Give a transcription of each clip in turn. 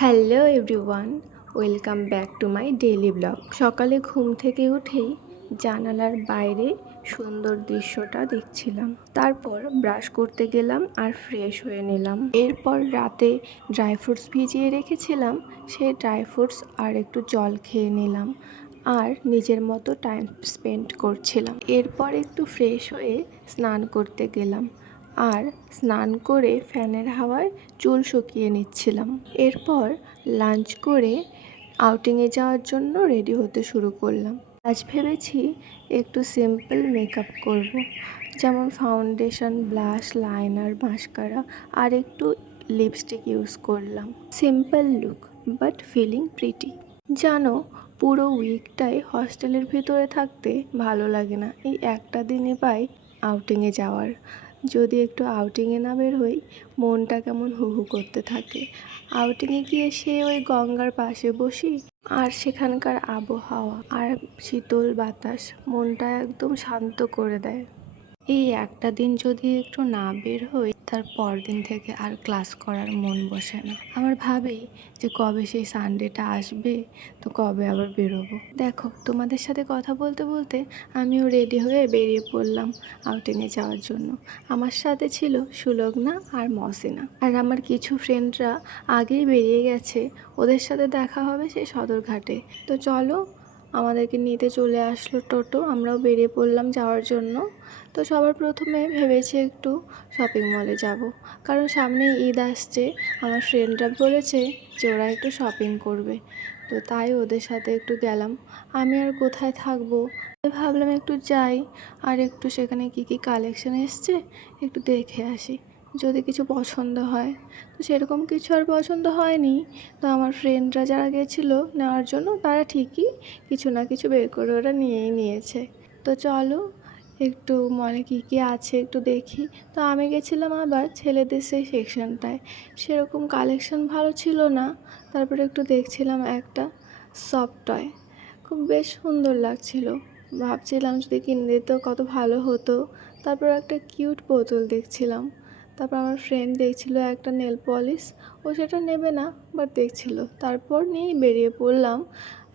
Hello everyone, welcome back to my daily blog. সকালে ঘুম থেকে উঠেই জানালার বাইরে সুন্দর দৃশ্যটা দেখছিলাম। তারপর ব্রাশ করতে গেলাম আর ফ্রেশ হয়ে নিলাম। এরপর রাতে ড্রাই ফ্রুটস ভিজিয়ে রেখেছিলাম, সেই ড্রাই ফ্রুটস আর একটু জল খেয়ে নিলাম আর নিজের মতো টাইম স্পেন্ড করছিলাম। এরপর একটু ফ্রেশ হয়ে স্নান করতে গেলাম আর স্নান করে ফ্যানের হাওয়ায় চুল শুকিয়ে নিচ্ছিলাম। এরপর লাঞ্চ করে আউটিংয়ে যাওয়ার জন্য রেডি হতে শুরু করলাম। আজ ভেবেছি একটু সিম্পল মেকআপ করব, যেমন ফাউন্ডেশন, ব্লাশ, লাইনার, মাস্কারা আর একটু লিপস্টিক ইউজ করলাম। Simple look but feeling pretty. জানো, পুরো উইকটাই হস্টেলের ভিতরে থাকতে ভালো লাগে না। এই একটা দিনে পাই আউটিংয়ে যাওয়ার। যদি একটু আউটিংয়ে না বের হই, মনটা কেমন হু হু করতে থাকে। আউটিংয়ে গিয়ে সে ওই গঙ্গার পাশে বসি আর সেখানকার আবহাওয়া আর শীতল বাতাস মনটা একদম শান্ত করে দেয়। এই একটা দিন যদি একটু না বের হই, তার পরদিন থেকে আর ক্লাস করার মন বসে না। আমার ভাবেই যে কবে সেই সানডেটা আসবে, তো কবে আবার বেরোবো। দেখো, তোমাদের সাথে কথা বলতে বলতে আমিও রেডি হয়ে বেরিয়ে পড়লাম আউটিংয়ে যাওয়ার জন্য। আমার সাথে ছিল সুলগ্না আর মহসিনা, আর আমার কিছু ফ্রেন্ডরা আগেই বেরিয়ে গেছে, ওদের সাথে দেখা হবে সেই সদরঘাটে। তো চলো, আমাদেরকে নিতে চলে আসলো টোটো, আমরাও বেরিয়ে পড়লাম যাওয়ার জন্য। তো সবার প্রথমে ভেবেছি একটু শপিং মলে যাব, কারণ সামনে ঈদ আসছে। আমার ফ্রেন্ডরা বলেছে যে ওরা একটু শপিং করবে, তো তাই ওদের সাথে একটু গেলাম। আমি আর কোথায় থাকবো, ভাবলাম একটু যাই আর একটু সেখানে কি কি কালেকশন এসছে একটু দেখে আসি, যদি কিছু পছন্দ হয়। তো সেরকম কিছু আর পছন্দ হয়নি। তো আমার ফ্রেন্ডরা যারা গেছিলো নেওয়ার জন্য, তারা ঠিকই কিছু না কিছু বের করে ওরা নিয়েই নিয়েছে। তো চলো একটু মলে কী কী আছে একটু দেখি। তো আমি গেছিলাম আবার ছেলেদের সেই সেকশনটায়, সেরকম কালেকশন ভালো ছিল না। তারপরে একটু দেখছিলাম একটা সফট টয়, খুব বেশ সুন্দর লাগছিল। ভাবছিলাম যদি কিনে দিত কত ভালো হতো। তারপর একটা কিউট বোতল দেখছিলাম। তারপর আমার ফ্রেন্ড দেখছিল একটা নেল পলিশ, ও সেটা নেবে না বাট দেখছিল। তারপর নিয়েই বেরিয়ে পড়লাম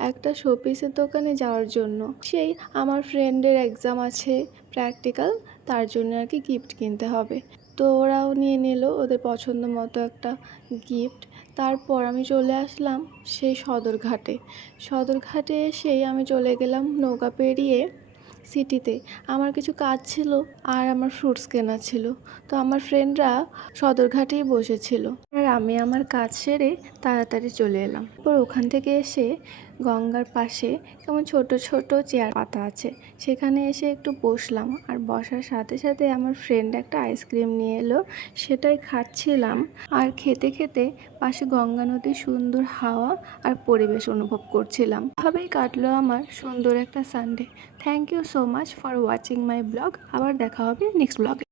একটা শোপিসের দোকানে যাওয়ার জন্য। সেই আমার ফ্রেন্ডের এক্সাম আছে প্র্যাকটিক্যাল, তার জন্য আর কি গিফট কিনতে হবে। তো ওরাও নিয়ে নিল ওদের পছন্দ মতো একটা গিফট। তারপর আমি চলে আসলাম সেই সদরঘাটে এসেই আমি চলে গেলাম নৌকা পেরিয়ে সিটিতে। আমার কিছু কাজ ছিল আর আমার ফ্রুটস কেনা ছিল। তো আমার ফ্রেন্ডরা সদরঘাটেই বসেছিল আর আমি আমার কাজ সেরে তাড়াতাড়ি চলে এলাম। তারপর ওখান থেকে এসে গঙ্গার পাশে কেমন ছোট ছোট চেয়ার পাতা আছে, সেখানে এসে একটু বসলাম। আর বসার সাথে সাথে আমার ফ্রেন্ড একটা আইসক্রিম নিয়ে এলো, সেটাই খাচ্ছিলাম। আর খেতে খেতে পাশে গঙ্গা নদীর সুন্দর হাওয়া আর পরিবেশ অনুভব করছিলাম। এভাবেই কাটলো আমার সুন্দর একটা Sunday. Thank you so much for watching my blog. আবার দেখা হবে নেক্সট ব্লগে।